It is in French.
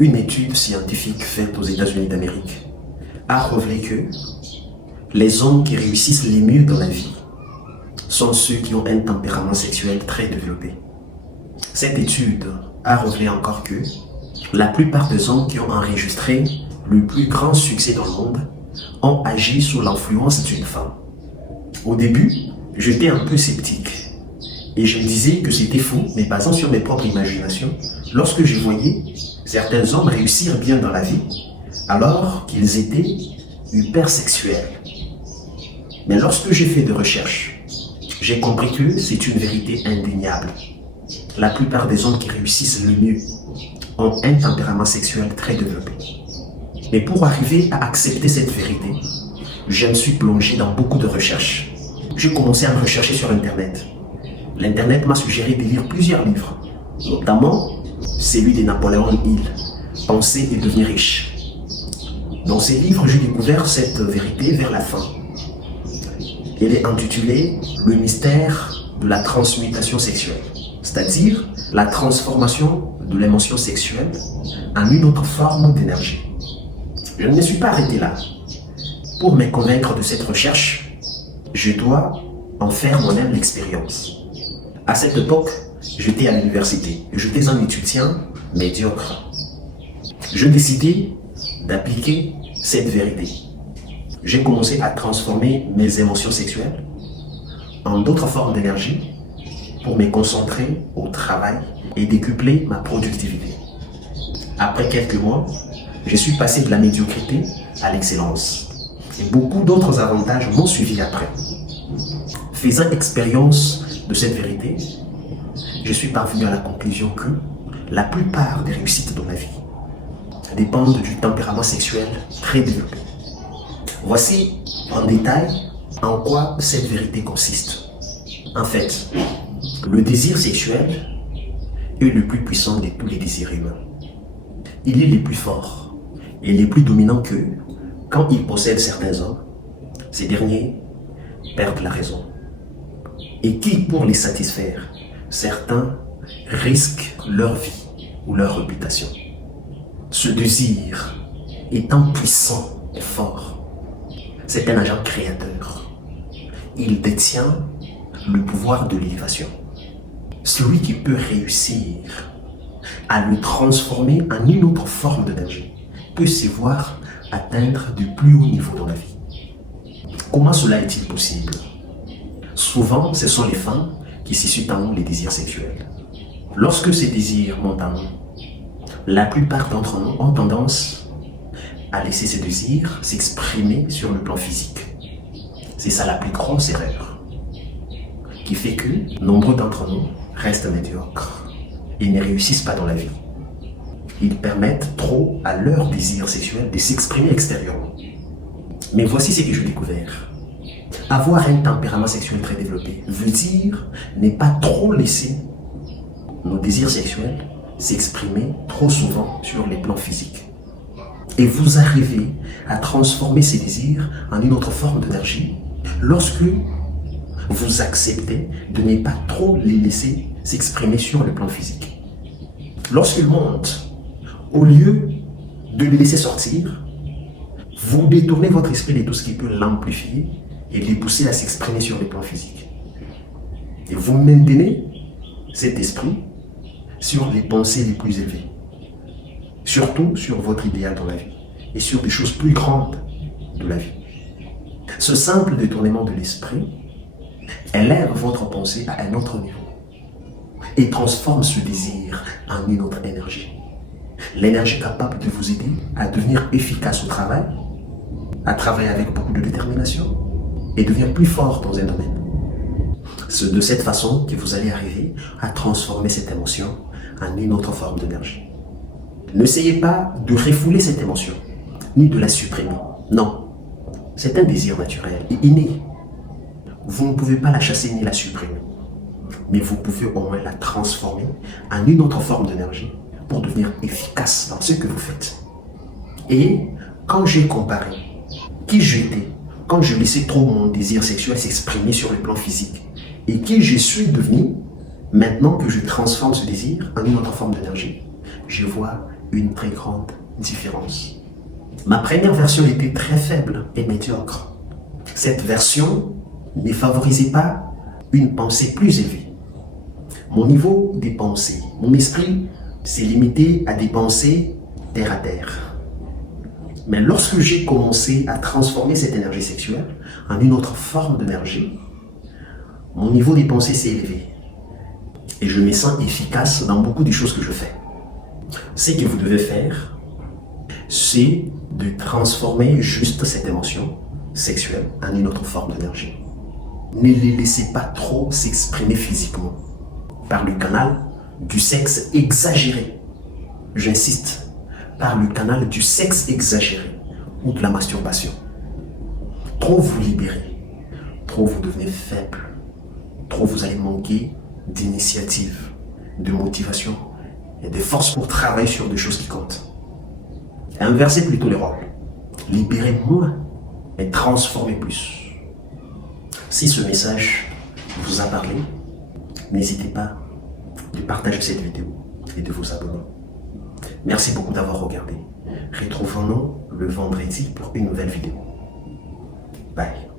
Une étude scientifique faite aux États-Unis d'Amérique a révélé que les hommes qui réussissent les mieux dans la vie sont ceux qui ont un tempérament sexuel très développé. Cette étude a révélé encore que la plupart des hommes qui ont enregistré le plus grand succès dans le monde ont agi sous l'influence d'une femme. Au début, j'étais un peu sceptique et je me disais que c'était faux, mais basant sur mes propres imaginations, lorsque je voyais certains hommes réussir bien dans la vie, alors qu'ils étaient hypersexuels. Mais lorsque j'ai fait des recherches, j'ai compris que c'est une vérité indéniable. La plupart des hommes qui réussissent le mieux ont un tempérament sexuel très développé. Mais pour arriver à accepter cette vérité, je me suis plongé dans beaucoup de recherches. J'ai commencé à me rechercher sur Internet. L'Internet m'a suggéré de lire plusieurs livres, notamment celui de Napoléon Hill, Penser et devenir riche. Dans ces livres, j'ai découvert cette vérité vers la fin. Elle est intitulée « Le mystère de la transmutation sexuelle », c'est-à-dire la transformation de l'émotion sexuelle en une autre forme d'énergie. Je ne me suis pas arrêté là. Pour me convaincre de cette recherche, je dois en faire moi-même l'expérience. À cette époque, j'étais à l'université et j'étais un étudiant médiocre. Je décidai d'appliquer cette vérité. J'ai commencé à transformer mes émotions sexuelles en d'autres formes d'énergie pour me concentrer au travail et décupler ma productivité. Après quelques mois, je suis passé de la médiocrité à l'excellence. Et beaucoup d'autres avantages m'ont suivi après. Faisant expérience de cette vérité, je suis parvenu à la conclusion que la plupart des réussites dans la vie dépendent du tempérament sexuel très développé. Voici en détail en quoi cette vérité consiste. En fait, le désir sexuel est le plus puissant de tous les désirs humains. Il est le plus fort et le plus dominant que, quand il possède certains hommes, ces derniers perdent la raison. Et qui, pour les satisfaire, certains risquent leur vie ou leur réputation. Ce désir étant puissant et fort, c'est un agent créateur. Il détient le pouvoir de l'élévation. Celui qui peut réussir à le transformer en une autre forme d'énergie peut se voir atteindre de plus hauts niveaux dans la vie. Comment cela est-il possible? Souvent, ce sont les femmes qui suscitent en nous les désirs sexuels. Lorsque ces désirs montent en nous, la plupart d'entre nous ont tendance à laisser ces désirs s'exprimer sur le plan physique. C'est ça la plus grosse erreur, qui fait que nombreux d'entre nous restent médiocres et ne réussissent pas dans la vie. Ils permettent trop à leur désir sexuel de s'exprimer extérieurement. Mais voici ce que j'ai découvert. Avoir un tempérament sexuel très développé veut dire ne pas trop laisser nos désirs sexuels s'exprimer trop souvent sur les plans physiques. Et vous arrivez à transformer ces désirs en une autre forme d'énergie lorsque vous acceptez de ne pas trop les laisser s'exprimer sur le plan physique. Lorsqu'ils montent, au lieu de les laisser sortir, vous détournez votre esprit de tout ce qui peut l'amplifier et les pousser à s'exprimer sur le plan physique. Et vous maintenez cet esprit sur les pensées les plus élevées, surtout sur votre idéal dans la vie et sur des choses plus grandes de la vie. Ce simple détournement de l'esprit élève votre pensée à un autre niveau et transforme ce désir en une autre énergie. L'énergie capable de vous aider à devenir efficace au travail, à travailler avec beaucoup de détermination et devenir plus fort dans un domaine. C'est de cette façon que vous allez arriver à transformer cette émotion en une autre forme d'énergie. N'essayez pas de refouler cette émotion, ni de la supprimer. Non, c'est un désir naturel et inné. Vous ne pouvez pas la chasser ni la supprimer, mais vous pouvez au moins la transformer en une autre forme d'énergie pour devenir efficace dans ce que vous faites. Et quand j'ai comparé qui j'étais quand je laissais trop mon désir sexuel s'exprimer sur le plan physique et qui je suis devenu maintenant que je transforme ce désir en une autre forme d'énergie, je vois une très grande différence. Ma première version était très faible et médiocre. Cette version ne favorisait pas une pensée plus élevée. Mon niveau des pensées, mon esprit s'est limité à des pensées terre à terre. Mais lorsque j'ai commencé à transformer cette énergie sexuelle en une autre forme d'énergie, mon niveau des pensées s'est élevé. Et je me sens efficace dans beaucoup des choses que je fais. Ce que vous devez faire, c'est de transformer juste cette émotion sexuelle en une autre forme d'énergie. Ne les laissez pas trop s'exprimer physiquement par le canal du sexe exagéré. J'insiste, par le canal du sexe exagéré ou de la masturbation. Trop vous libérez, trop vous devenez faible, trop vous allez manquer d'initiative, de motivation et de force pour travailler sur des choses qui comptent. Inversez plutôt les rôles. Libérez moins et transformez plus. Si ce message vous a parlé, n'hésitez pas de partager cette vidéo et de vous abonner. Merci beaucoup d'avoir regardé. Retrouvons-nous le vendredi pour une nouvelle vidéo. Bye.